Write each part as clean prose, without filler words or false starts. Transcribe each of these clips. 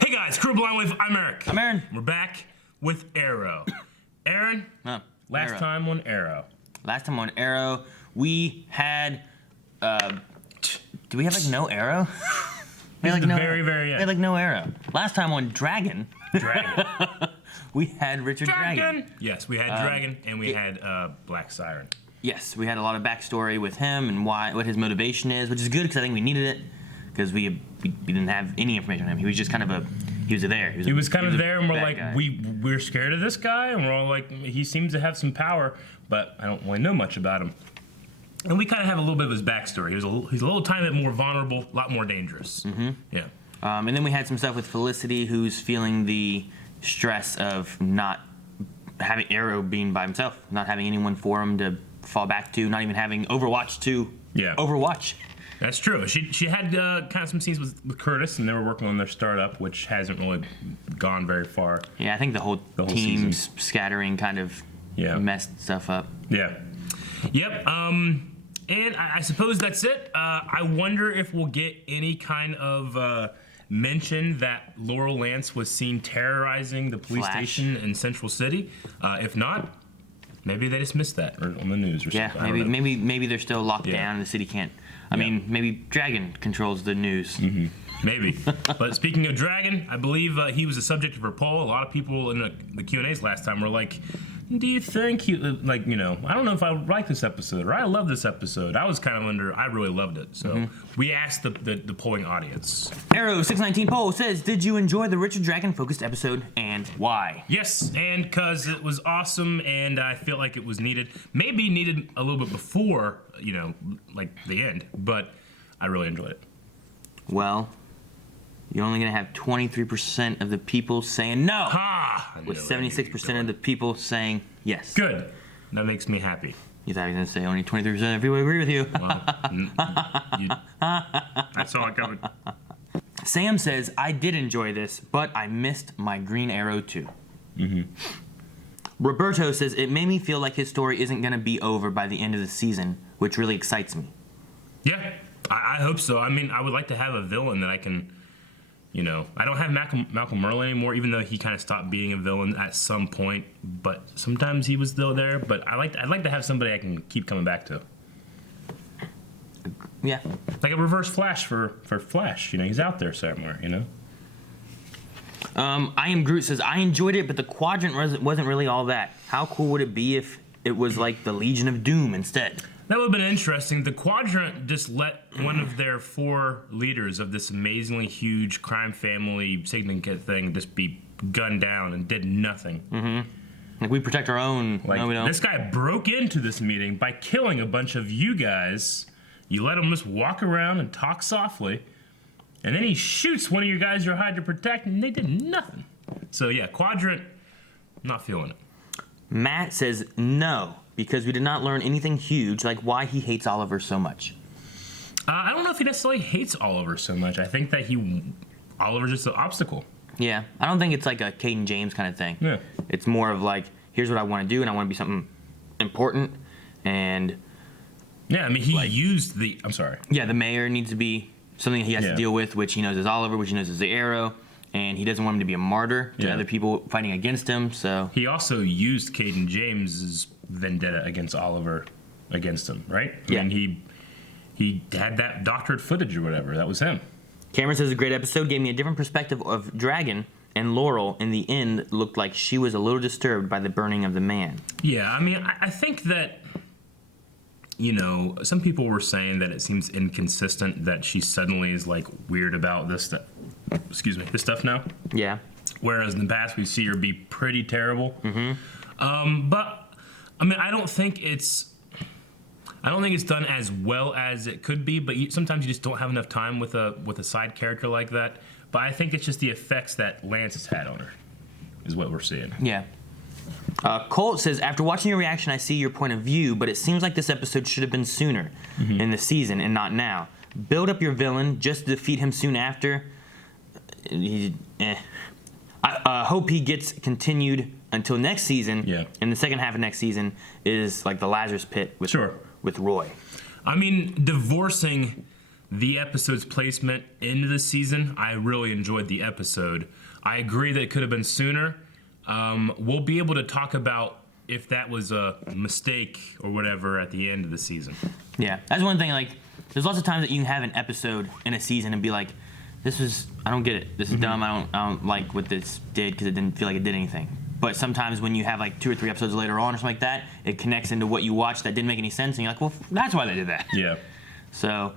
Hey guys, Crew Blind with, I'm Eric. I'm Aaron. We're back with Arrow. Aaron, last time on Arrow. Last time on Arrow, we had, do we have like no Arrow? We had like very end. We had like no Arrow. Last time on Dragon. We had Richard Dragon. Yes, we had Dragon and we had Black Siren. Yes, we had a lot of backstory with him and what his motivation is, which is good because I think we needed it because we didn't have any information on him. He was just kind of he was there. He was kind of there, and we're like, we're scared of this guy, and we're all like, he seems to have some power, but I don't really know much about him. And we kind of have a little bit of his backstory. He's a little tiny bit more vulnerable, a lot more dangerous. Mm-hmm. Yeah. And then we had some stuff with Felicity, who's feeling the stress of not having Arrow being by himself, not having anyone for him to fall back to, not even having Overwatch to Overwatch. That's true. She had kind of some scenes with Curtis, and they were working on their startup, which hasn't really gone very far. Yeah, I think the whole team's season. Scattering kind of messed stuff up. Yeah. Yep. And I suppose that's it. I wonder if we'll get any kind of mention that Laurel Lance was seen terrorizing the police station in Central City. If not, maybe they just missed that or on the news or something. Yeah, maybe they're still locked down and the city can't. I mean, maybe Dragon controls the news. Mm-hmm. Maybe. But speaking of Dragon, I believe he was the subject of her poll. A lot of people in the Q&As last time were like, do you think he, I don't know if I like this episode or I love this episode. I was kind of I really loved it. So we asked the polling audience. Arrow 619 poll says, did you enjoy the Richard Dragon focused episode and why? Yes, and because it was awesome and I feel like it was needed. Maybe needed a little bit before, like the end, but I really enjoyed it. Well, you're only going to have 23% of the people saying no. With 76% of the people saying yes. Good. That makes me happy. You thought I was going to say only 23% of people agree with you. Well, that's all I covered. Sam says, I did enjoy this, but I missed my Green Arrow too. Mm-hmm. Roberto says, it made me feel like his story isn't going to be over by the end of the season, which really excites me. Yeah, I hope so. I mean, I would like to have a villain that I can... I don't have Malcolm Merlin anymore, even though he kind of stopped being a villain at some point. But sometimes he was still there. But I'd like to have somebody I can keep coming back to. Yeah, like a reverse Flash for Flash. He's out there somewhere. I Am Groot says, I enjoyed it, but the quadrant wasn't really all that. How cool would it be if it was like the Legion of Doom instead? That would have been interesting. The quadrant just let one of their 4 leaders of this amazingly huge crime family syndicate thing just be gunned down and did nothing. Mm-hmm. Like, we protect our own. Like, no, we don't. This guy broke into this meeting by killing a bunch of you guys. You let him just walk around and talk softly. And then he shoots one of your guys you're hired to protect, and they did nothing. So, yeah, quadrant, not feeling it. Matt says no, because we did not learn anything huge, like why he hates Oliver so much. I don't know if he necessarily hates Oliver so much. I think that Oliver's just an obstacle. Yeah, I don't think it's like a Caden James kind of thing. Yeah. It's more of like, here's what I want to do, and I want to be something important, and... Yeah, I mean, he used the... I'm sorry. Yeah, the mayor needs to be something he has to deal with, which he knows is Oliver, which he knows is the Arrow, and he doesn't want him to be a martyr to other people fighting against him, so... He also used Caden James's vendetta against Oliver against him, right? Yeah. I mean, he had that doctored footage or whatever. That was him. Cameron says, a great episode, gave me a different perspective of Dragon, and Laurel, in the end, looked like she was a little disturbed by the burning of the man. Yeah, I mean, I think that... some people were saying that it seems inconsistent that she suddenly is like weird about this stuff. This stuff now. Yeah. Whereas in the past we see her be pretty terrible. Mm-hmm. But I mean, I don't think it's done as well as it could be. But sometimes you just don't have enough time with a side character like that. But I think it's just the effects that Lance has had on her, is what we're seeing. Yeah. Colt says, after watching your reaction, I see your point of view, but it seems like this episode should have been sooner in the season and not now. Build up your villain just to defeat him soon after. I hope he gets continued until next season. Yeah. And the second half of next season is like the Lazarus Pit with Roy. I mean, divorcing the episode's placement into the season, I really enjoyed the episode. I agree that it could have been sooner. We'll be able to talk about if that was a mistake or whatever at the end of the season. Yeah, that's one thing. Like, there's lots of times that you can have an episode in a season and be like, I don't get it. This is dumb. I don't like what this did because it didn't feel like it did anything. But sometimes when you have like 2 or 3 episodes later on or something like that, it connects into what you watched that didn't make any sense, and you're like, well, that's why they did that. Yeah. So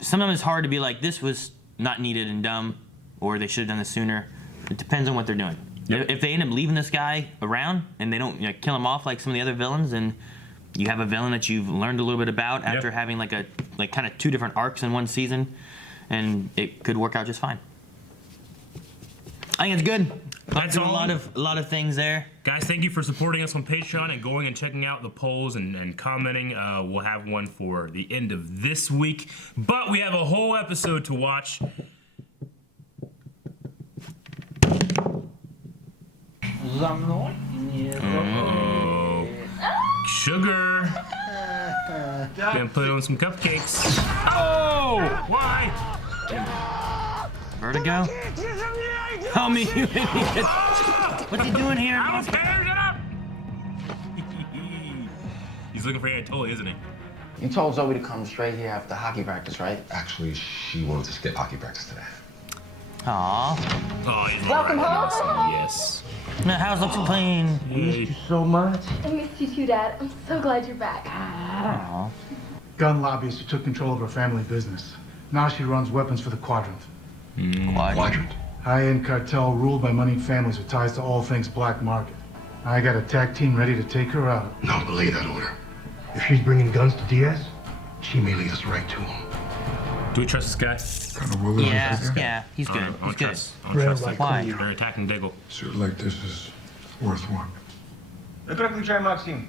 sometimes it's hard to be like, this was not needed and dumb, or they should have done this sooner. It depends on what they're doing. Yep. If they end up leaving this guy around and they don't kill him off like some of the other villains, then you have a villain that you've learned a little bit about after having like kind of 2 different arcs in one season, and it could work out just fine. I think it's good. That's a all. lot of things there. Guys, thank you for supporting us on Patreon and going and checking out the polls and commenting. We'll have one for the end of this week, but we have a whole episode to watch. Uh-oh. Sugar. Gonna put on some cupcakes. Oh! Why? Vertigo? Help me, you idiot! What's he doing here? I don't care, shut up! He's looking for Aunt Tully, isn't he? You told Zoe to come straight here after hockey practice, right? Actually, she wanted to skip hockey practice today. Aw. Oh, he's Welcome home. Yes. Now, how's looks clean? Hey. So much. I missed you too, Dad. I'm so glad you're back. Aw. Gun lobbyist who took control of her family business. Now she runs weapons for the Quadrant. Quadrant? High-end cartel ruled by moneyed families with ties to all things black market. I got a tag team ready to take her out. No, belay that order. If she's bringing guns to Diaz, she may lead us right to him. Do we trust this guy? Kind of willing Yeah, he's good. I'll He's good. trust. I'll trust him. Why? They're attacking Diggle. Shit like this is worth one. Не переключай, Максим.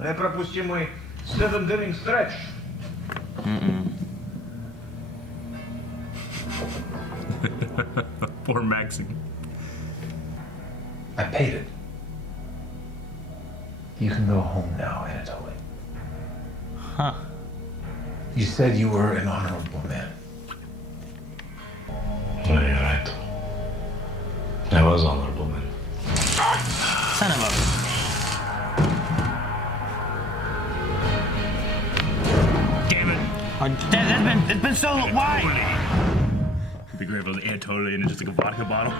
Не пропусти мой 7-inning stretch. Poor Maxine. I paid it. You can go home now, Anatoly. Huh. You said you were an honorable man. Oh, you're right. I was honorable, man. Son of a... Damn it. Oh, Dad, it's been so long. Why? It'd be great if it was Aunt Tully and just like a vodka bottle.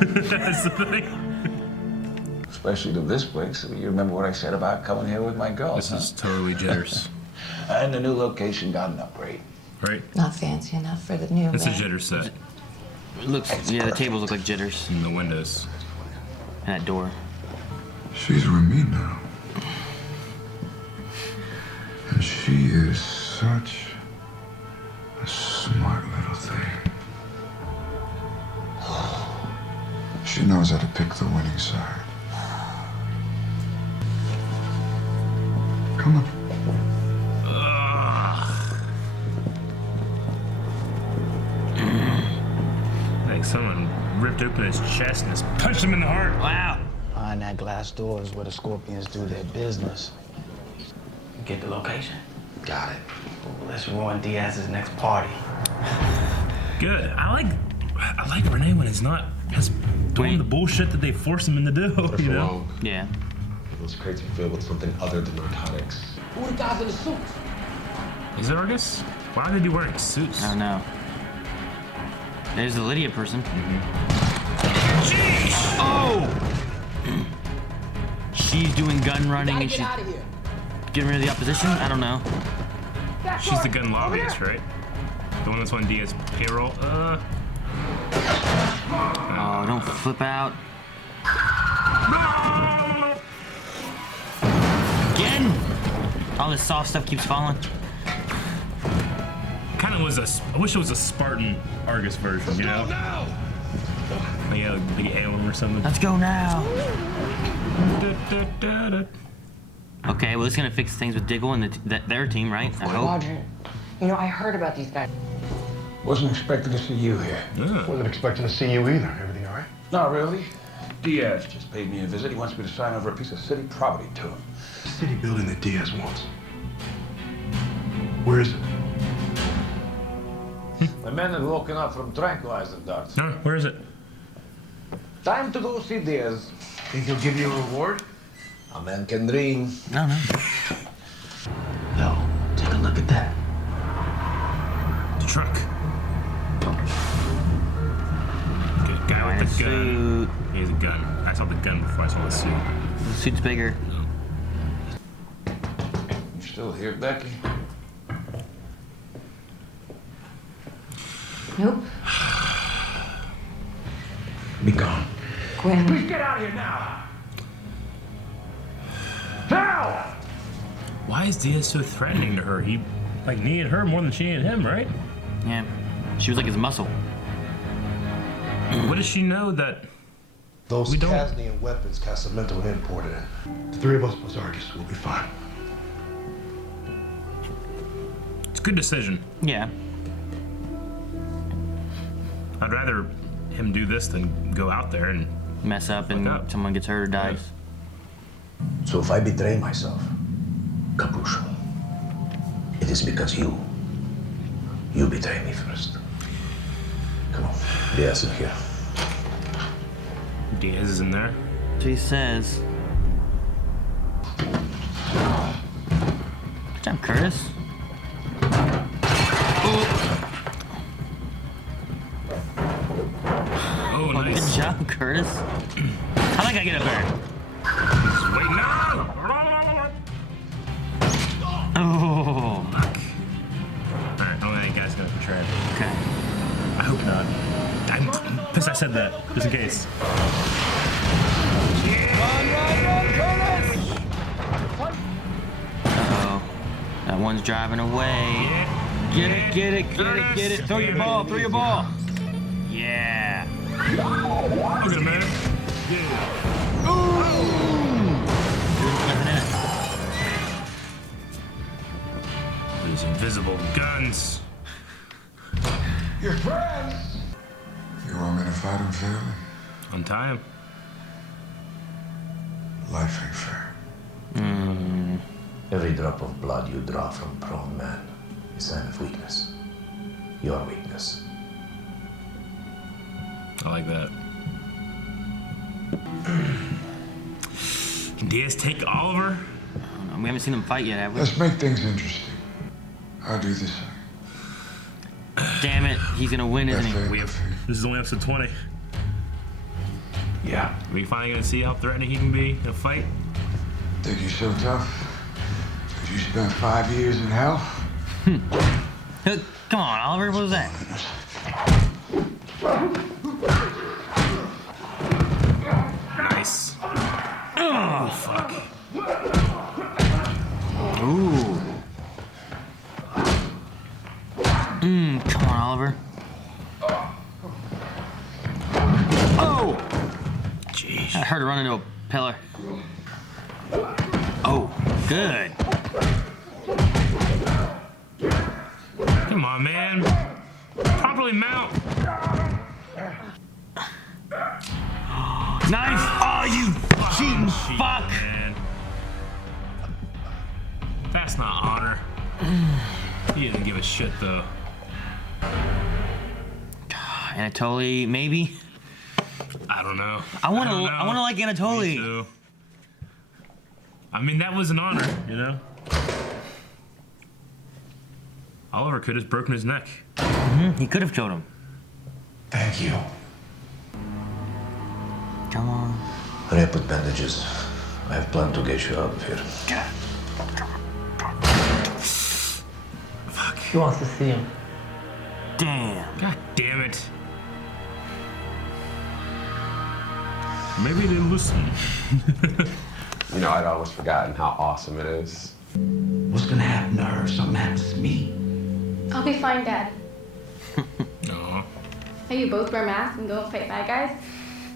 That's the thing. Especially to this place. You remember what I said about coming here with my girls, This is totally jitters. And the new location got an upgrade. Right? Not fancy enough for the new It's a man. jitter set. It looks, the tables look like jitters. In the windows. And that door. She's with me now. And she is such a smart little thing. She knows how to pick the winning side. Come on. Like someone ripped open his chest and just punched him in the heart. Wow. Behind that glass door is where the Scorpions do their business. Get the location. Got it. Let's ruin Diaz's next party. Good. I like Renee when he's not just doing the bullshit that they force him into do. You know? Yeah. Those crates are filled with something other than narcotics. Who are the guys in the suits? Is it Argus? Why would they be wearing suits? I don't know. There's the Lydia person. Oh! She's doing gun running and she's getting rid of the opposition? I don't know. She's the gun lobbyist, right? The one that's on Diaz's payroll. Oh, don't flip out. Again! All this soft stuff keeps falling. Kind of was I wish it was a Spartan Argus version, you know? Like a big emblem or something. Let's go now. Okay, well, it's gonna fix things with Diggle and their team, right? I hope. Quadrant. You know, I heard about these guys. Wasn't expecting to see you here. Yeah. Wasn't expecting to see you either. Everything all right? Not really. Diaz just paid me a visit. He wants me to sign over a piece of city property to him. City building that Diaz wants. Where is it? The men had woken up from tranquilizer darts. No, where is it? Time to go see Diaz. Think he'll give you a reward? A man can dream. No, no. Yo, take a look at that. The truck. Good guy with the gun. Suit. He has a gun. I saw the gun before I saw the suit. The suit's bigger. You still here, Becky? Nope. Be gone. Gwen. Please get out of here now! Now! Why is Diaz so threatening to her? He like needed her more than she needed him, right? Yeah. She was like his muscle. What does she know that Those we don't? Casnian weapons cast a mental import in. The three of us plus Argus will be fine. It's a good decision. Yeah. I'd rather him do this than go out there and Mess up and Fuck up. someone gets hurt or dies. So if I betray myself, Capucho, it is because you betray me first. Come on, Diaz in here. Diaz is in there. So he says. Good job, Curtis. Oh, Good nice. job, Curtis. How'd that guy get up there? Wait, no! Oh. Fuck. Alright, I don't think that guy's gonna betray him. Okay. I hope not. I'm pissed I said that, just in case. Uh-oh. That one's driving away. Get it, get it, get it, get it. Throw your ball, throw your ball. Yeah. Look at him, man. Nothing in it. These invisible guns. Your friends! You want me to fight him fairly? Untie him. Life ain't fair. Every drop of blood you draw from a prone man is a sign of weakness. Your weakness. I like that. Can Diaz take Oliver? We haven't seen them fight yet, have we? Let's make things interesting. I'll do this. Damn it, he's gonna win, isn't he? This is only episode 20. Yeah. Are we finally gonna see how threatening he can be in a fight? Think you're so tough? 'Cause you spent 5 years in hell? Come on, Oliver, what was that? Nice. Oh, fuck. Ooh. Come on, Oliver. Oh! Jeez. I heard her run into a pillar. Oh, good. Come on, man. Properly mount. Knife! Oh, you cheating fuck! Man. That's not honor. He didn't give a shit, though. Anatoly, maybe? I don't know. I wanna don't know. like Anatoly. Me too. I mean, that was an honor, you know? Oliver could have broken his neck. He could have killed him. Thank you. Come on. Hurry up with bandages. I have planned to get you out of here. Fuck. He wants to see him. Damn. God damn it. Maybe they listen. You know, I'd always forgotten how awesome it is. What's gonna happen to her if something happens to me? I'll be fine, Dad. No. How you both wear masks and go and fight bad guys?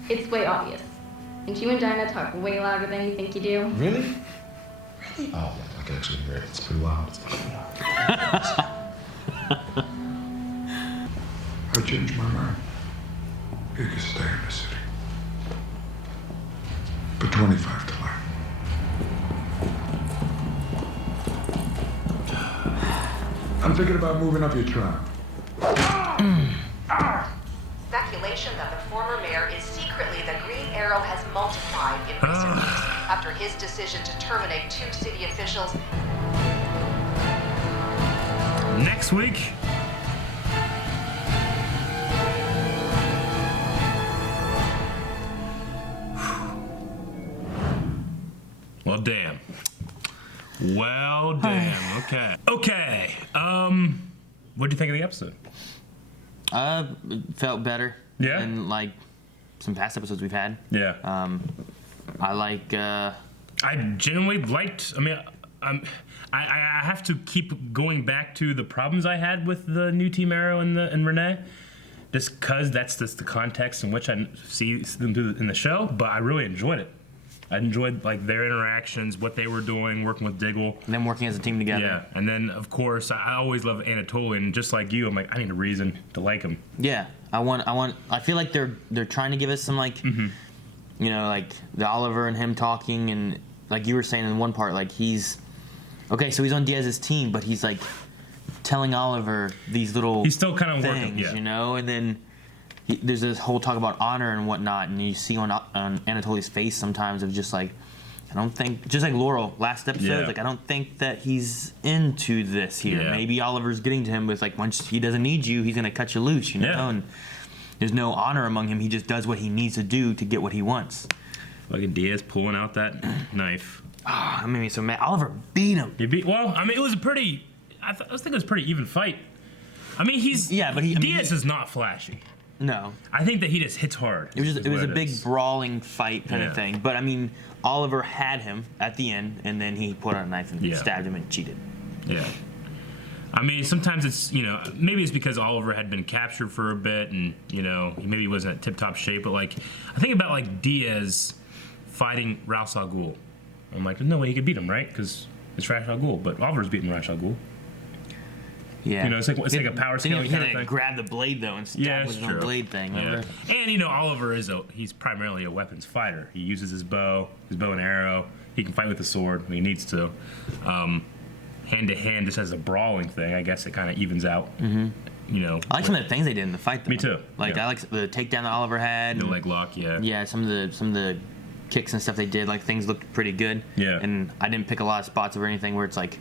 It's way obvious. And you and Dinah talk way louder than you think you do. Really? Oh, I can actually hear it. It's pretty loud. I changed my mind. You can stay in the city. But 25 to life. I'm thinking about moving up your tribe. Speculation that the former mayor is secretly the Green Arrow has multiplied in recent weeks after his decision to terminate 2 city officials. Next week. Well, damn. Well, damn. Okay. Okay. What do you think of the episode? It felt better. Yeah. than like some past episodes we've had. Yeah. I like. I genuinely liked. I mean, I have to keep going back to the problems I had with the new Team Arrow and Renee, just because that's just the context in which I see them do in the show. But I really enjoyed it. I enjoyed like their interactions, what they were doing, working with Diggle, and then working as a team together. Yeah, and then of course I always love Anatolian. Just like you, I'm like I need a reason to like him. Yeah, I feel like they're trying to give us some like, you know, like the Oliver and him talking, and like you were saying in one part, like he's okay, so he's on Diaz's team, but he's like telling Oliver these little he's still kind of things, working, yeah. You know, and then there's this whole talk about honor and whatnot, and you see on Anatoli's face sometimes of just like, I don't think, just like Laurel last episode, like I don't think that he's into this here. Yeah. Maybe Oliver's getting to him with like, once he doesn't need you, he's gonna cut you loose, you know. And there's no honor among him. He just does what he needs to do to get what he wants. Like Diaz pulling out that knife. Ah, I made me so mad. Oliver beat him. Well, I mean, it was a pretty. I was thinking it was a pretty even fight. I mean, but Diaz is not flashy. No, I think that he just hits hard. It was a big brawling fight kind of thing. But I mean, Oliver had him at the end, and then he put on a knife and stabbed him and cheated. Yeah. I mean, sometimes it's, you know, maybe it's because Oliver had been captured for a bit, and you know, maybe he wasn't at tip-top shape. But like, I think about like Diaz fighting Ra's al Ghul. I'm like, there's no way he could beat him, right? Because it's Ra's al Ghul, but Oliver's beating Ra's al Ghul. Yeah, you know, it's like a power scaling kind of thing. Grab the blade though and stab with the blade thing. Yeah. And you know, Oliver he's primarily a weapons fighter. He uses his bow and arrow. He can fight with a sword when he needs to. Hand to hand, just as a brawling thing, I guess it kind of evens out. Mm-hmm. You know, I like some of the things they did in the fight. Though. Me too. Like I like the takedown that Oliver had. The leg lock, yeah. Yeah, some of the kicks and stuff they did, like things looked pretty good. Yeah. And I didn't pick a lot of spots or anything where it's like,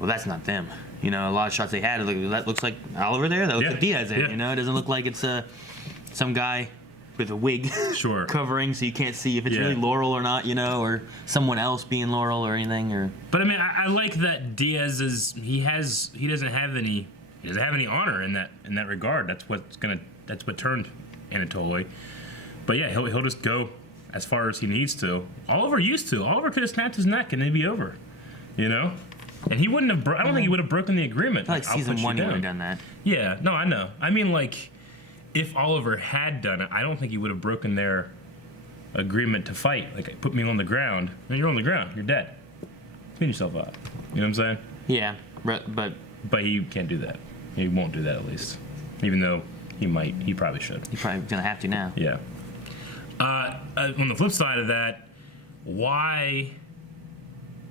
well, that's not them. You know, a lot of shots they had, that looks like Oliver there. That looks like Diaz there. You know, it doesn't look like it's some guy with a wig covering, so you can't see if it's really Laurel or not. You know, or someone else being Laurel or anything. Or but I mean, I like that Diaz he doesn't have any honor in that regard. That's what turned Anatoly. But yeah, he'll just go as far as he needs to. Oliver could have snapped his neck and it'd be over. You know. And he wouldn't have. I don't think he would have broken the agreement. I feel like season 1 he would have done that. Yeah, no, I know. I mean, like, if Oliver had done it, I don't think he would have broken their agreement to fight. Like, put me on the ground. And you're on the ground. You're dead. Clean yourself up. You know what I'm saying? Yeah, but he can't do that. He won't do that at least. Even though he might. He probably should. He's probably gonna have to now. Yeah. On the flip side of that, why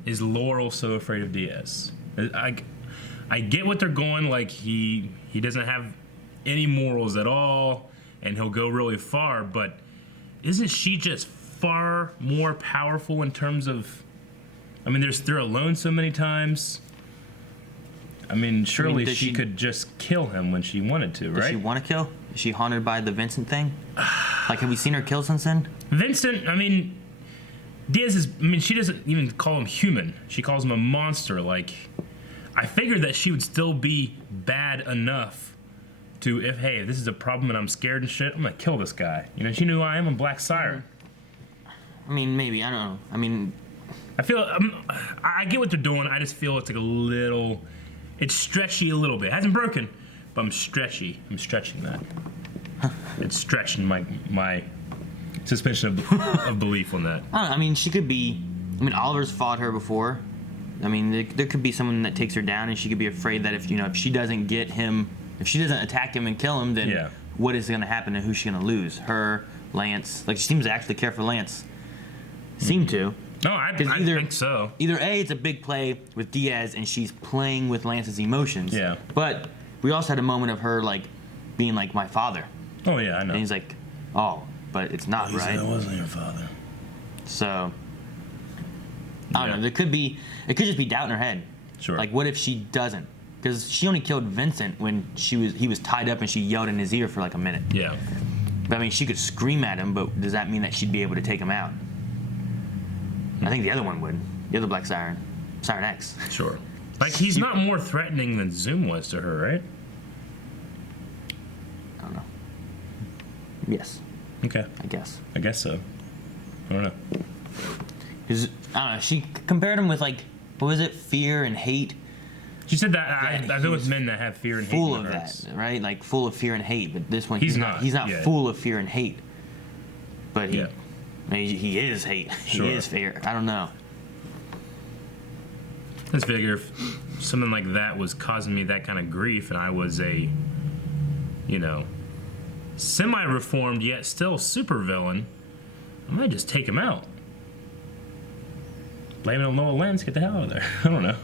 is Laurel so afraid of Diaz? I get what they're going, like he doesn't have any morals at all and he'll go really far, but isn't she just far more powerful in terms of, I mean, they're alone so many times. I mean, surely she could just kill him when she wanted to, right? Does she want to kill? Is she haunted by the Vincent thing? Like, have we seen her kill since then? Vincent, I mean, she doesn't even call him human. She calls him a monster. Like, I figured that she would still be bad enough to, if this is a problem and I'm scared and shit, I'm gonna kill this guy. You know, she knew who I am. I'm Black Siren. I mean, maybe. I don't know. I mean, I feel, I get what they're doing. I just feel it's like it's stretchy a little bit. It hasn't broken, but I'm stretchy. I'm stretching that. It's stretching my suspension of belief on that. I don't know. I mean, she could be. I mean, Oliver's fought her before. I mean, there could be someone that takes her down, and she could be afraid that if she doesn't get him, if she doesn't attack him and kill him, then what is going to happen and who's she going to lose? Her, Lance. Like, she seems to actually care for Lance. Seem to. No, I think so. Either A, it's a big play with Diaz, and she's playing with Lance's emotions. Yeah. But we also had a moment of her, like, being like my father. Oh yeah, I know. And he's like, oh, but it's not, right? That wasn't your father. So I don't know. It could just be doubt in her head. Sure. Like, what if she doesn't? Because she only killed Vincent when he was tied up and she yelled in his ear for like a minute. Yeah. But I mean, she could scream at him, but does that mean that she'd be able to take him out? I think the other one would. The other Black Siren, Siren X. Sure. Like, he's not more threatening than Zoom was to her, right? I don't know. Yes. Okay. I guess. I guess so. I don't know. Because, I don't know, she compared him with, like, what was it? Fear and hate. She said that I go with men that have fear and hate. Full of that, right? Like, full of fear and hate. But this one, He's not full of fear and hate. But Yeah. he is hate. Sure. He is fear. I don't know. Let's figure if something like that was causing me that kind of grief, and I was a, semi-reformed yet still super villain, I might just take him out. Blame it on Lola Lance, get the hell out of there. I don't know.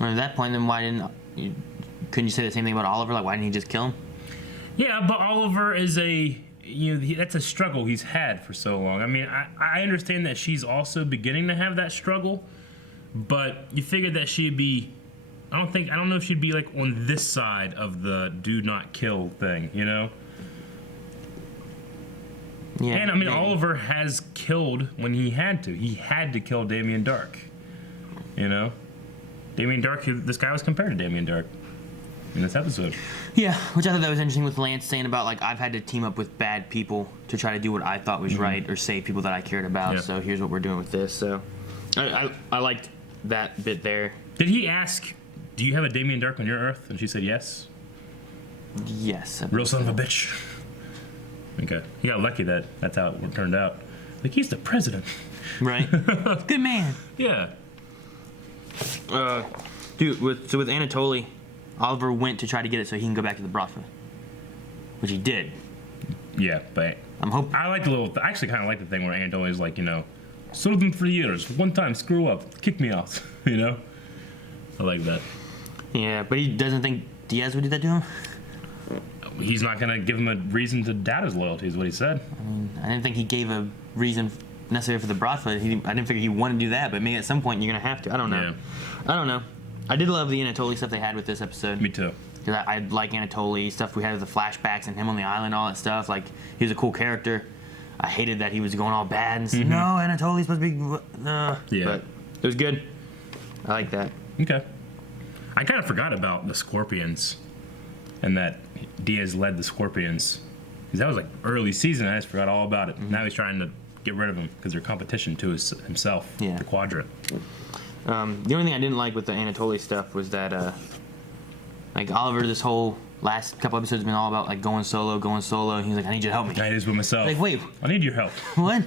Well, at that point, then couldn't you say the same thing about Oliver? Like, why didn't he just kill him? Yeah, but Oliver is that's a struggle he's had for so long. I mean, I understand that she's also beginning to have that struggle, but you figured that she'd be, I don't know if she'd be like on this side of the do not kill thing, Yeah. And I mean, maybe. Oliver has killed when he had to. He had to kill Damien Dark. Damien Dark, this guy was compared to Damien Dark in this episode. Yeah, which I thought that was interesting with Lance saying about, like, I've had to team up with bad people to try to do what I thought was right or save people that I cared about. Yeah. So here's what we're doing with this. So I liked that bit there. Did he ask, do you have a Damien Dark on your Earth? And she said yes. Yes. Real son of a bitch. Okay. He got lucky that's how it turned out. Like, he's the president. Right. Good man. Yeah. Dude, with Anatoly, Oliver went to try to get it so he can go back to the Bratva, which he did. Yeah, but I like I actually kind of like the thing where Anatoly's like, served them for years. One time, screw up, kick me out. I like that. Yeah, but he doesn't think Diaz would do that to him. He's not gonna give him a reason to doubt his loyalty, is what he said. I mean, I didn't think he gave a reason necessary for the Bratva. I didn't figure he wanted to do that, but maybe at some point you're gonna have to. I don't know. Yeah. I don't know. I did love the Anatoly stuff they had with this episode. Me too. Because I like Anatoly, stuff we had with the flashbacks and him on the island, all that stuff. Like, he was a cool character. I hated that he was going all bad and saying, no, Anatoly's supposed to be... Yeah. But it was good. I like that. Okay. I kind of forgot about the Scorpions and that Diaz led the Scorpions. Because that was like early season. I just forgot all about it. Now he's trying to get rid of them because they're competition to himself, the Quadrant. The only thing I didn't like with the Anatoly stuff was that, like, Oliver, this whole last couple episodes has been all about, like, going solo. He's like, I need you to help me. I just with myself. Like, wait. I need your help. What?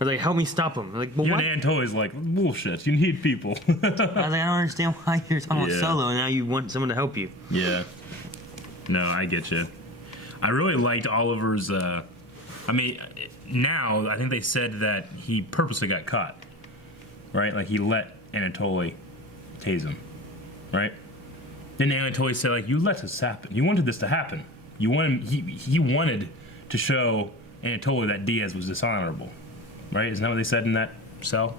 Or like, help me stop him. Like, well, you what? and Anatoly's like, bullshit. You need people. I was like, I don't understand why you're talking about solo and now you want someone to help you. Yeah. No, I get you. I really liked Oliver's, now I think they said that he purposely got caught. Right? Like, he let Anatoly tase him. Right? Then Anatoly said, like, you let this happen. You wanted this to happen. He wanted to show Anatoly that Diaz was dishonorable. Right? Isn't that what they said in that cell?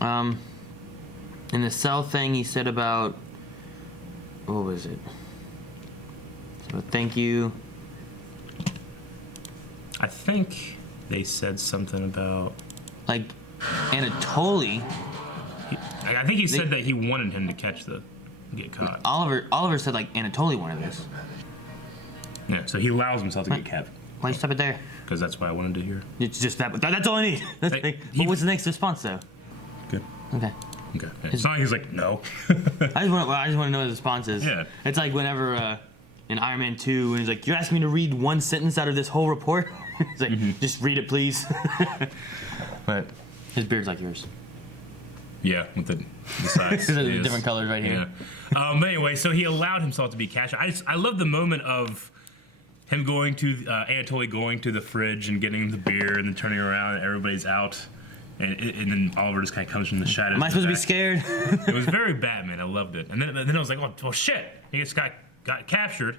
In the cell thing, he said about, what was it? So, thank you. I think they said something about, like, Anatoly. I think he said that he wanted him to get caught. Oliver said, like, Anatoly wanted this. Yeah, so he allows himself to get captured. Why you stop it there? Because that's what I wanted to hear. It's just that. That's all I need. But what's the next response, though? Good. Okay. Okay. It's not like he's like, no. I just want to know what the response is. Yeah. It's like whenever in Iron Man 2, when he's like, you're asking me to read one sentence out of this whole report? He's like, just read it, please. But his beard's like yours. Yeah, with the sides. Different colors right here. Yeah. But anyway, so he allowed himself to be captured. I love the moment of him going to Anatoly going to the fridge and getting the beer and then turning around and everybody's out. and then Oliver just kind of comes from the shadows. Am I supposed to be scared? It was very Batman. I loved it. And then I was like, well, shit. He just got captured.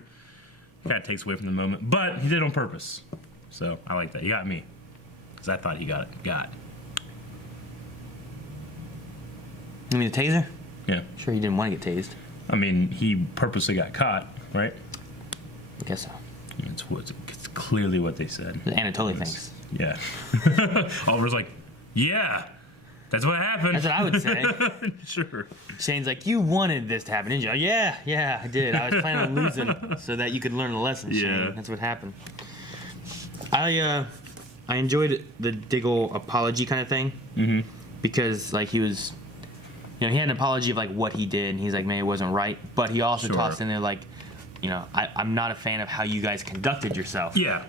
Kind of takes away from the moment, but he did it on purpose. So I like that. He got me because I thought he got it. You mean the taser? Yeah. Sure, he didn't want to get tased. I mean, he purposely got caught, right? I guess so. It's clearly what they said. Anatoly thinks. Yeah. Oliver's like, yeah, that's what happened. That's what I would say. Sure. Shane's like, you wanted this to happen, didn't you? Yeah, I did. I was planning on losing so that you could learn a lesson, Shane. Yeah. That's what happened. I enjoyed the Diggle apology kind of thing because like he was, he had an apology of like what he did, and he's like, man, it wasn't right, but he also tossed in there like, I'm not a fan of how you guys conducted yourself. Yeah.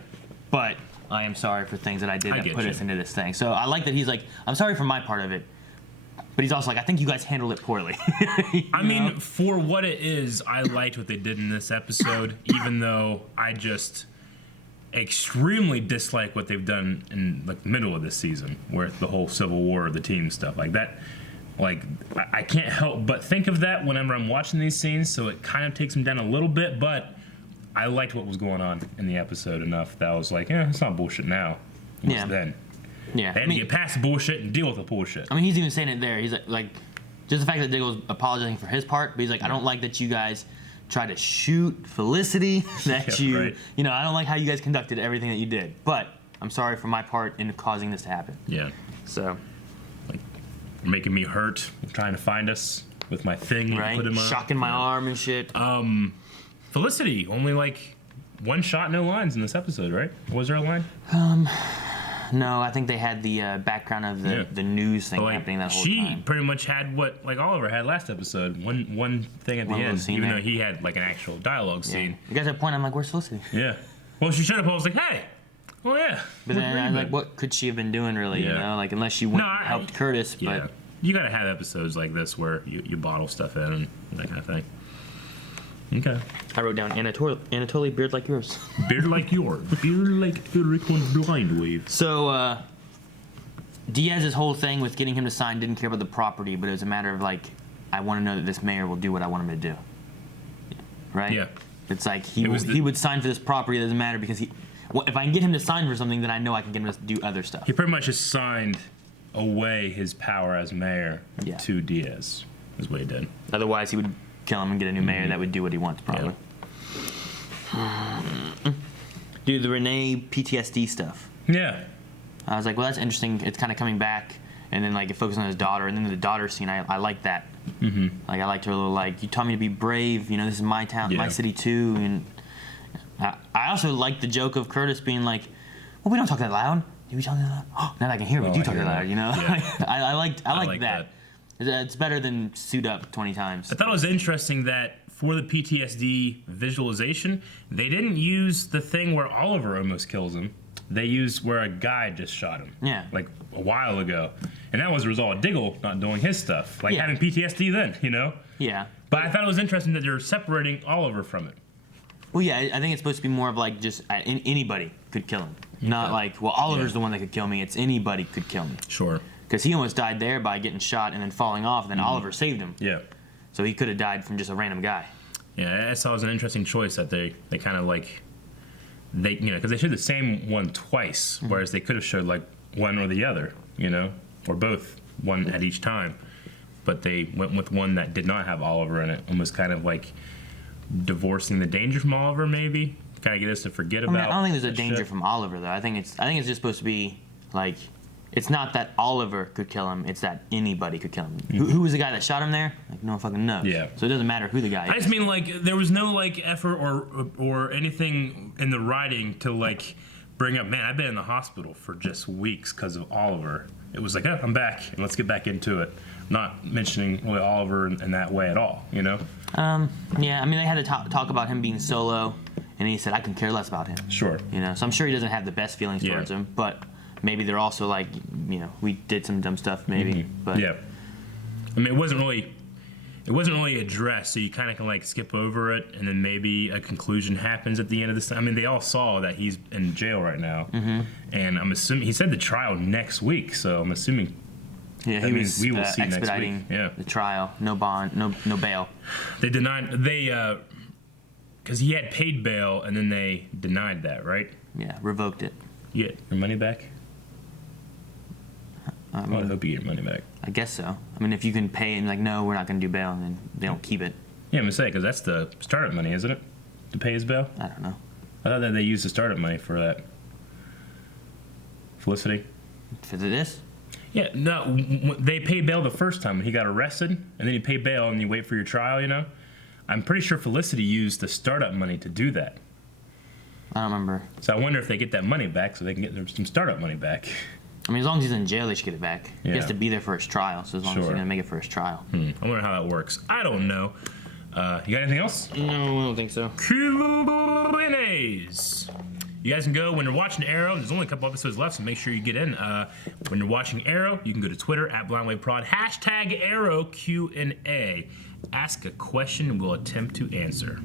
But I am sorry for things that I did that put us into this thing. So I like that he's like, I'm sorry for my part of it. But he's also like, I think you guys handled it poorly. I mean, for what it is, I liked what they did in this episode, even though I just extremely dislike what they've done in like the middle of this season, where the whole Civil War, the team stuff like that. Like, I can't help but think of that whenever I'm watching these scenes, so it kind of takes them down a little bit, but I liked what was going on in the episode enough that I was like, it's not bullshit now. It was then. Yeah. They had to get past the bullshit and deal with the bullshit. I mean, he's even saying it there. He's like just the fact that Diggle's apologizing for his part, but he's like, I don't like that you guys tried to shoot Felicity, that I don't like how you guys conducted everything that you did, but I'm sorry for my part in causing this to happen. Yeah. So. Like, making me hurt, trying to find us with my thing. Right. Put in my shocking my arm and shit. Felicity, only like one shot, no lines in this episode, right? Was there a line? No, I think they had the background of the news thing happening that whole time. She pretty much had what like Oliver had last episode. One thing at the end, even though he had like an actual dialogue scene. You guys at a point, I'm like, where's Felicity? Yeah. Well, she showed up. I was like, hey. Well, yeah. But then I'm like, what could she have been doing, really? You know, like unless she went and helped Curtis. Yeah. But You gotta have episodes like this where you bottle stuff in and that kind of thing. Okay. I wrote down Anatoly, beard like yours. Beard like yours. Beard like the Rick on Blind Wave. So, Diaz's whole thing with getting him to sign didn't care about the property, but it was a matter of like, I want to know that this mayor will do what I want him to do. Right? Yeah. It's like he would sign for this property. It doesn't matter because if I can get him to sign for something, then I know I can get him to do other stuff. He pretty much just signed away his power as mayor to Diaz, is what he did. Otherwise, he would kill him and get a new mayor that would do what he wants, probably. Dude, the Renee PTSD stuff. Yeah. I was like, well, that's interesting. It's kind of coming back, and then like it focuses on his daughter, and then the daughter scene, I like that. Mm-hmm. Like I liked her little like, you taught me to be brave. This is my town, my city too, and I also like the joke of Curtis being like, well, we don't talk that loud. Did we talk that loud? Oh, now that I can hear, we do talk that loud. Yeah. I like that. It's better than suit up 20 times. I thought it was interesting that for the PTSD visualization, they didn't use the thing where Oliver almost kills him. They used where a guy just shot him. Yeah. Like a while ago. And that was a result of Diggle not doing his stuff. Like having PTSD then, Yeah. But I thought it was interesting that they're separating Oliver from it. Well, yeah, I think it's supposed to be more of like just anybody could kill him. Not like, well, Oliver's the one that could kill me. It's anybody could kill me. Sure. Because he almost died there by getting shot and then falling off, and then Oliver saved him. Yeah. So he could have died from just a random guy. Yeah, I saw it was an interesting choice that they kind of like, because they showed the same one twice, whereas they could have showed like one or the other, or both, one at each time. But they went with one that did not have Oliver in it, almost kind of like divorcing the danger from Oliver, maybe. Kind of get us to forget about. I don't think there's a danger from Oliver though. I think it's just supposed to be like, it's not that Oliver could kill him; it's that anybody could kill him. Mm-hmm. Who was the guy that shot him there? Like no one fucking knows. Yeah. So it doesn't matter who the guy is. I just mean like there was no like effort or anything in the writing to like bring up. Man, I've been in the hospital for just weeks because of Oliver. It was like, I'm back and let's get back into it. Not mentioning really Oliver in that way at all. Yeah, I mean they had to talk about him being solo, and he said I can care less about him. Sure. So I'm sure he doesn't have the best feelings towards him, but maybe they're also like, we did some dumb stuff, maybe. Mm-hmm. But yeah, I mean, it wasn't really addressed, so you kind of can like skip over it, and then maybe a conclusion happens at the end of this. I mean, they all saw that he's in jail right now, and I'm assuming he said the trial next week, so I'm assuming Yeah, That he means was we will see next week. expediting Yeah. the trial. No bond, no bail. They denied because he had paid bail and then they denied that, right? Yeah, revoked it. You get your money back. I mean, I hope you get your money back. I guess so. I mean, if you can pay and like, no, we're not going to do bail, and then they don't keep it. Yeah, I'm gonna say because that's the startup money, isn't it? To pay his bail. I don't know. I thought that they used the startup money for that. Felicity. For this? Yeah, no, they paid bail the first time when he got arrested, and then you pay bail and you wait for your trial. You know, I'm pretty sure Felicity used the startup money to do that. I don't remember. So I wonder if they get that money back, so they can get some startup money back. I mean, as long as he's in jail, they should get it back. He has Yeah. to be there for his trial, so as long as he's Sure. going to make it for his trial. I wonder how that works. I don't know. You got anything else? No, I don't think so. Q&As. You guys can go when you're watching Arrow. There's only a couple episodes left, so make sure you get in. When you're watching Arrow, you can go to Twitter @BlindWaveProd, #ArrowQ&A. Ask a question and we'll attempt to answer.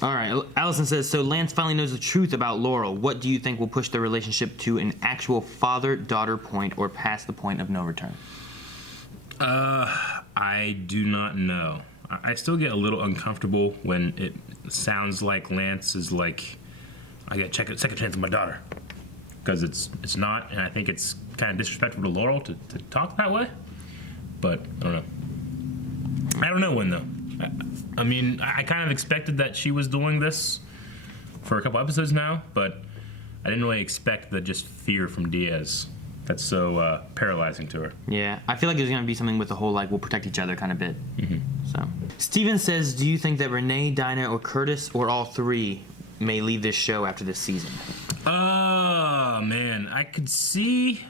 All right, Allison says, so Lance finally knows the truth about Laurel. What do you think will push the relationship to an actual father-daughter point or past the point of no return? I do not know. I still get a little uncomfortable when it sounds like Lance is like, I got a second chance with my daughter. Because it's not, and I think it's kind of disrespectful to Laurel to talk that way. But I don't know. I don't know when, though. I mean, I kind of expected that she was doing this for a couple episodes now, but I didn't really expect the just fear from Diaz. That's so paralyzing to her. Yeah, I feel like there's going to be something with the whole, like, we'll protect each other kind of bit. So, Steven says, do you think that Renee, Dinah, or Curtis, or all three, may leave this show after this season? Oh, man. I could see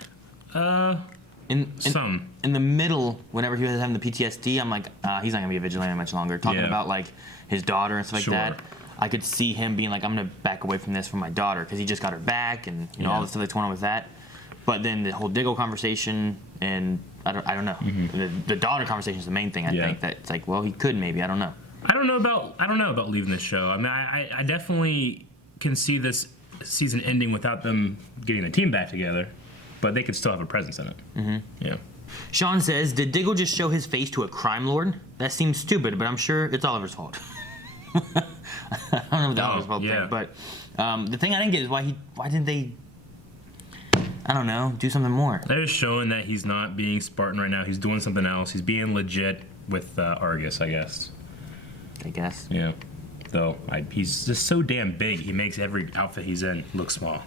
In some. In the middle, whenever he was having the PTSD, I'm like, he's not going to be a vigilante much longer. Talking about, like, his daughter and stuff like that. I could see him being like, I'm going to back away from this for my daughter, because he just got her back, and, you know, all the stuff that's going on with that. But then the whole Diggle conversation, and I don't know. The daughter conversation is the main thing, I think. That it's like, well, he could maybe. I don't know. I don't know about leaving this show. I mean, I definitely can see this season ending without them getting the team back together, but they could still have a presence in it. Yeah. Sean says, did Diggle just show his face to a crime lord? That seems stupid, but I'm sure it's Oliver's fault. I don't know if that Oliver's fault thing, but the thing I didn't get is why didn't they, I don't know, do something more? They're just showing that he's not being Spartan right now. He's doing something else. He's being legit with Argus, I guess. Yeah. Though he's just so damn big. He makes every outfit he's in look small.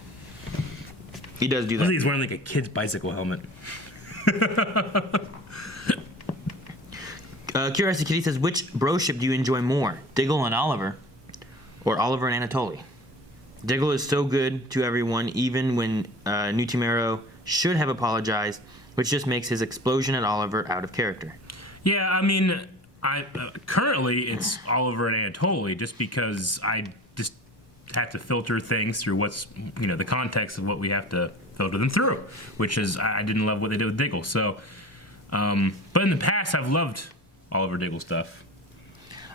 He does do that. Looks like he's wearing like a kid's bicycle helmet. Curiosity Kitty says, which broship do you enjoy more, Diggle and Oliver, or Oliver and Anatoly? Diggle is so good to everyone, even when New Team Arrow should have apologized, which just makes his explosion at Oliver out of character. Yeah, I mean, currently it's Oliver and Anatoly, just because I just have to filter things through what's, you know, the context of what we have to filter them through, which is I didn't love what they did with Diggle. So, but in the past I've loved Oliver Diggle stuff.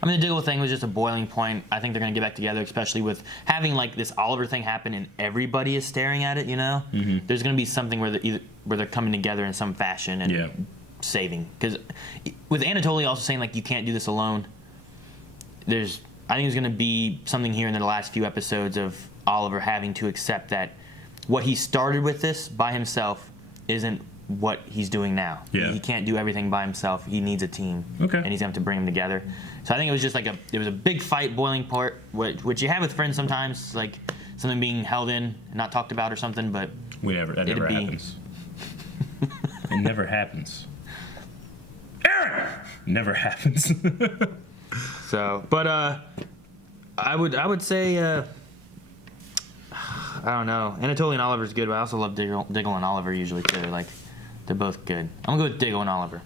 I mean, the Diggle thing was just a boiling point. I think they're going to get back together, especially with having like this Oliver thing happen and everybody is staring at it, you know? There's going to be something where they're coming together in some fashion and saving. Because with Anatoly also saying, like, you can't do this alone, I think there's going to be something here in the last few episodes of Oliver having to accept that what he started with this by himself isn't what he's doing now. He can't do everything by himself. He needs a team. And he's going to have to bring them together. So I think it was just like it was a big fight, boiling part, which you have with friends sometimes, like something being held in and not talked about or something, but that never happens. It never happens. Aaron! Never happens. So, but I would say I don't know. Anatoly and Oliver's good, but I also love Diggle and Oliver usually too. Like, they're both good. I'm gonna go with Diggle and Oliver.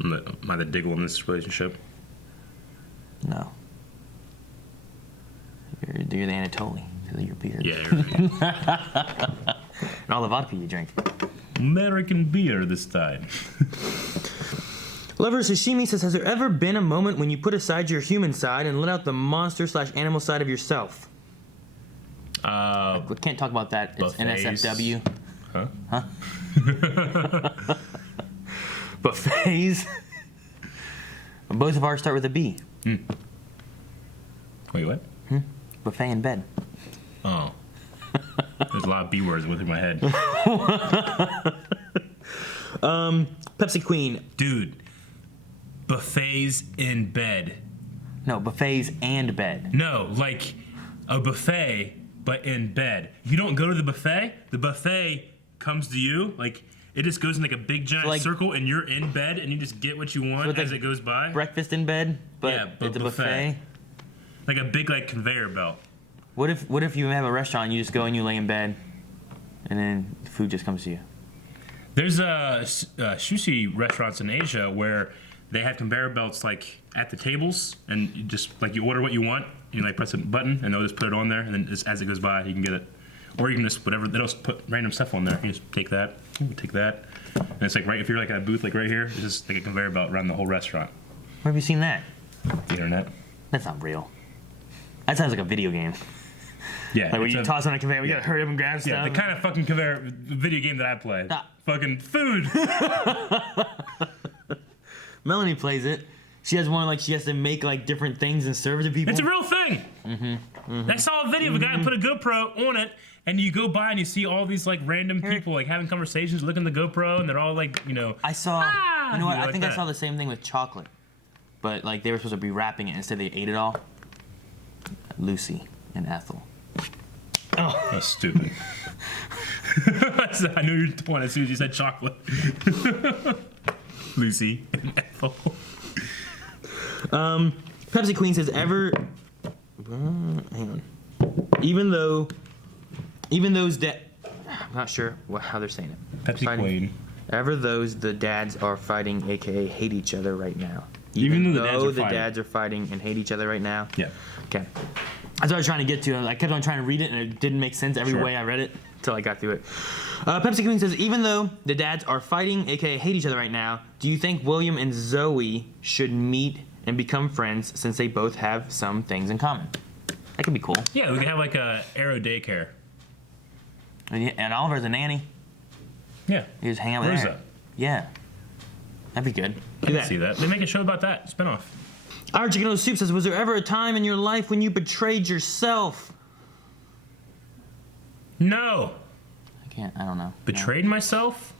Am I the Diggle in this relationship? No. You're the Anatoly. You're Peter. Yeah, you're Peter. And all the vodka you drink. American beer this time. Lover Sashimi says, has there ever been a moment when you put aside your human side and let out the monster/animal side of yourself? We can't talk about that. It's Buffets. NSFW. Huh? Buffets. Both of ours start with a B. Wait, what? Buffet in bed. Oh. There's a lot of B words within my head. Pepsi Queen. Dude. Buffets in bed. No, buffets and bed. No, like a buffet, but in bed. You don't go to the buffet comes to you. Like, it just goes in like a big giant circle, and you're in bed, and you just get what you want as it goes by. Breakfast in bed, but it's a buffet. Like a big like conveyor belt. What if you have a restaurant and you just go and you lay in bed, and then the food just comes to you? There's sushi restaurants in Asia where they have conveyor belts like at the tables, and you just like you order what you want, you like press a button, and they'll just put it on there, and then just, as it goes by, you can get it. Or you can just whatever they'll just put random stuff on there. You just take that, and it's like right if you're like at a booth like right here, it's just like a conveyor belt around the whole restaurant. Where have you seen that? The internet. That's not real. That sounds like a video game. Yeah. Like when you toss on a conveyor, we gotta hurry up and grab stuff. Yeah, the kind of fucking conveyor video game that I play. Fucking food. Melanie plays it. She has one like she has to make like different things and serve it to people. It's a real thing. I saw a video of a guy who put a GoPro on it, and you go by and you see all these like random people like having conversations, looking at the GoPro, and they're all like, you know. I saw. You know what? I think I that. saw the same thing with chocolate, but like they were supposed to be wrapping it instead they ate it all. Lucy and Ethel. Oh, that's stupid. I knew you were pointing as soon as you said chocolate. Lucy and Ethel. Pepsi Queen says hang on. Even those I'm not sure how they're saying it. Pepsi Queen. Ever those the dads are fighting, aka hate each other right now. Even though the dads are fighting and hate each other right now. Yeah. Okay. That's what I was trying to get to. I kept on trying to read it, and it didn't make sense every way I read it until I got through it. Pepsi Queen says, even though the dads are fighting, aka hate each other right now, do you think William and Zoe should meet and become friends since they both have some things in common? That could be cool. Yeah, we could have like a Arrow daycare. And Oliver's a nanny. Yeah. You just hang out with Rosa. her. Yeah. That'd be good. I can see that. They make a show about that. Spinoff. Our Chicken Noodle Soup says, was there ever a time in your life when you betrayed yourself? No. I don't know. Betrayed myself?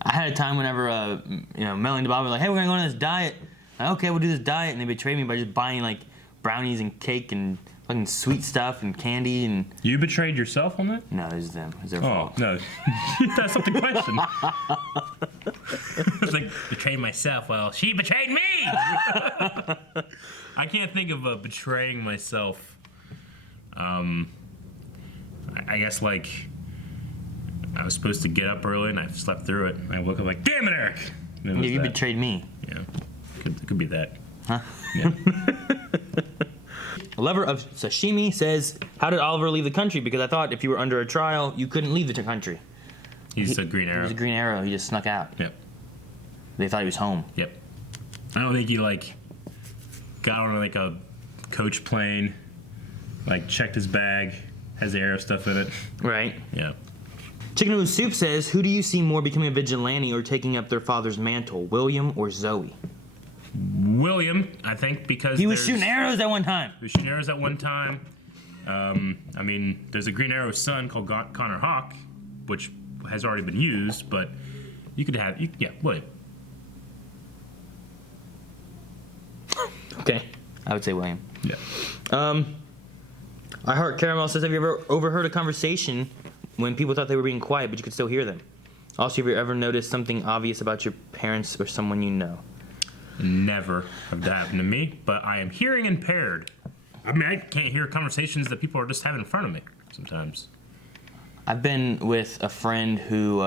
I had a time whenever, Melanie and Bob were like, hey, we're going to go on this diet. Like, okay, we'll do this diet. And they betrayed me by just buying, like, brownies and cake and fucking sweet stuff and candy. And You betrayed yourself on that? No, it was them. It was their fault. Oh, no. That's not the question. It's like, betrayed myself. Well, she betrayed me! I can't think of betraying myself. I guess, like, I was supposed to get up early and I slept through it. And I woke up like, damn it, Eric! Yeah, you betrayed me. Yeah. Could be that. Huh? Yeah. A lover of sashimi says, how did Oliver leave the country? Because I thought if you were under a trial, you couldn't leave the country. He's a Green Arrow. He's a Green Arrow. He just snuck out. Yep. They thought he was home. Yep. I don't think he, like, got on, like, a coach plane, like, checked his bag, has the Arrow stuff in it. Right. Yeah. Chicken Noodle Soup says, who do you see more becoming a vigilante or taking up their father's mantle, William or Zoe? William, I think, because he was shooting arrows at one time. He was shooting arrows at one time. I mean, there's a Green Arrow son called Connor Hawk, which has already been used, but you could have, William. Okay, I would say William. Yeah. I Heart Caramel says, have you ever overheard a conversation when people thought they were being quiet, but you could still hear them? Also, have you ever noticed something obvious about your parents or someone you know? Never have that happened to me, but I am hearing impaired. I mean, I can't hear conversations that people are just having in front of me sometimes. I've been with a friend who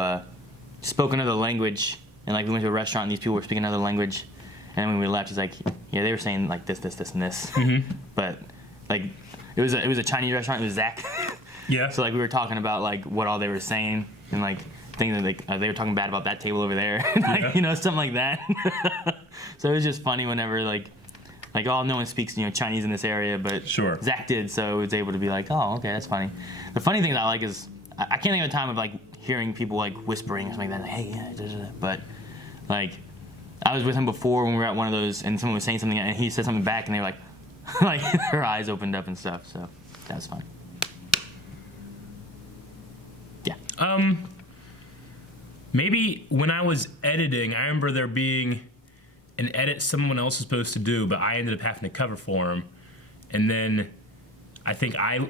spoke another language, and like we went to a restaurant and these people were speaking another language, and then when we left, he's like, yeah, they were saying like this, and this, but like it was a Chinese restaurant. It was Zach. Yeah. So like we were talking about like what all they were saying and like things that like they were talking bad about that table over there, like, something like that. So it was just funny whenever like oh, no one speaks Chinese in this area, but sure, Zach did, so it was able to be like, oh, okay, that's funny. The funny thing that I like is I can't think of a time of like hearing people like whispering or something like that. Like, hey, yeah, da, da, da. But like I was with him before when we were at one of those, and someone was saying something, and he said something back, and they were like, like their eyes opened up and stuff. So that's fun. Yeah. Maybe when I was editing, I remember there being an edit someone else was supposed to do, but I ended up having to cover for him. And then I think I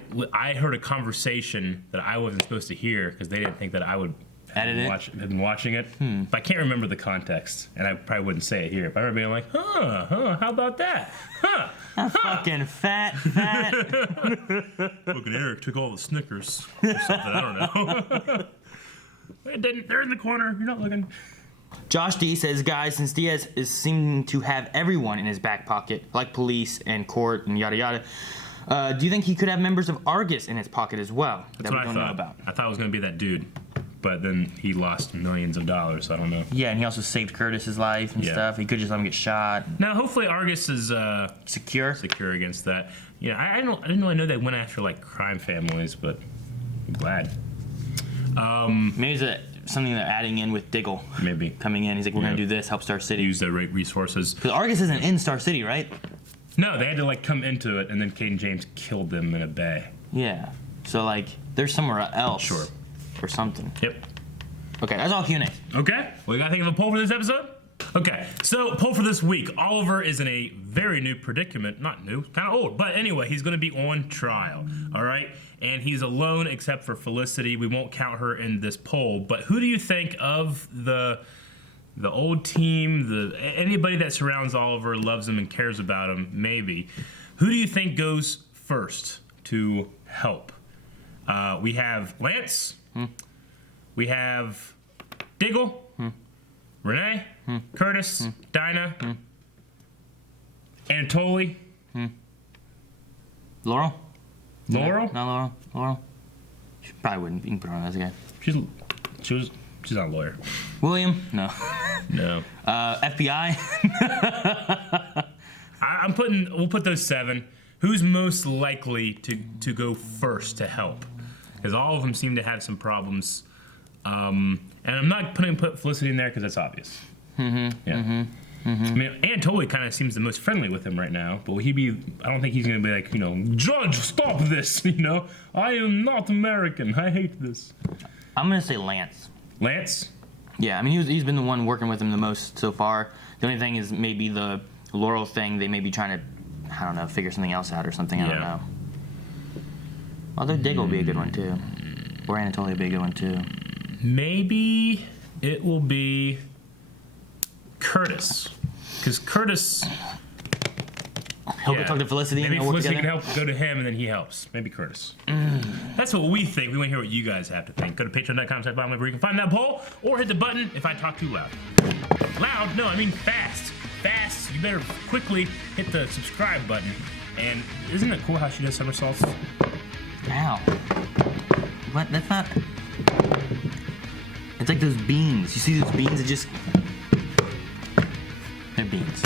heard a conversation that I wasn't supposed to hear because they didn't think that I would have been watching it. But I can't remember the context, and I probably wouldn't say it here. But I remember being like, how about that? Fucking fat. Fucking Eric took all the Snickers or something, I don't know. They're in the corner, you're not looking. Josh D says, guys, since Diaz is seeming to have everyone in his back pocket, like police and court and yada yada, do you think he could have members of Argus in his pocket as well? That's that what we don't know about? I thought it was going to be that dude, but then he lost millions of dollars, so I don't know. Yeah, and he also saved Curtis's life and stuff. He could just let him get shot. Now, hopefully Argus is secure against that. You know, I didn't really know they went after like crime families, but I'm glad. Maybe it's something they're adding in with Diggle. Maybe. Coming in. He's like, we're going to do this, help Star City. Use the right resources. Because Argus isn't in Star City, right? No, they had to like come into it, and then Caden James killed them in a bay. Yeah. So like, there's somewhere else. Sure. Or something. Yep. Okay, that's all Q&A. Okay. Well, you got to think of a poll for this episode? Okay, so poll for this week. Oliver is in a very new predicament. Not new, kind of old. But anyway, he's going to be on trial, all right? And he's alone except for Felicity. We won't count her in this poll. But who do you think of the old team, anybody that surrounds Oliver, loves him and cares about him, maybe. Who do you think goes first to help? We have Lance. We have Diggle. Renee. Curtis. Dinah. Anatoly. Laurel? Laurel? Not Laurel. Laurel? She probably wouldn't. You can put her on as again. She's not a lawyer. William? No. No. FBI? We'll put those 7. Who's most likely to go first to help? Because all of them seem to have some problems. And I'm not put Felicity in there because that's obvious. Yeah. I mean, Anatoly kind of seems the most friendly with him right now, but will he be? I don't think he's going to be like, you know, Judge, stop this. You know, I am not American. I hate this. I'm going to say Lance. Lance? Yeah, I mean, he's been the one working with him the most so far. The only thing is maybe the Laurel thing. They may be trying to, I don't know, figure something else out or something. I don't know. Although Diggle will be a good one too, or Anatoly will be a good one too. Maybe it will be Curtis, because Curtis. He'll talk to Felicity. Maybe and Felicity can help go to him, and then he helps. Maybe Curtis. That's what we think. We want to hear what you guys have to think. Go to patreon.com/bottom where you can find that poll, or hit the button if I talk too loud. Loud? No, I mean fast. Fast. You better quickly hit the subscribe button. And isn't it cool how she does somersaults? Ow. What? That's not. It's like those beans. You see those beans? They're beans.